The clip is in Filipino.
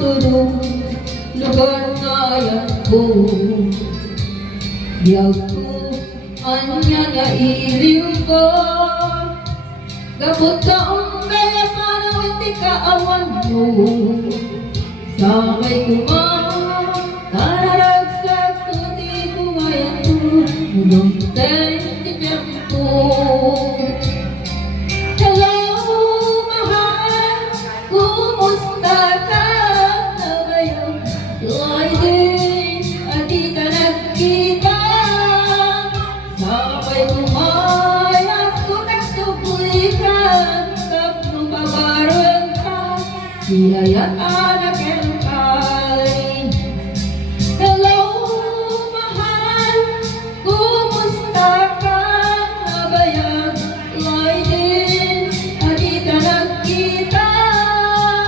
tulong lugar na yan ko. Diyaw ko, anya nga iliw ko. Gabot taong kaya paano hindi ka awan mo. Samay kumang kararagsak ko di ko ngayon ko. Mulong tayo di ko. Hello, mahal, kumusta ka na ngayon? Tuloy din, at di ka nagkita. Sabay kumayas ko nagsubulikan. Tapos babaruan ka, siyayat anak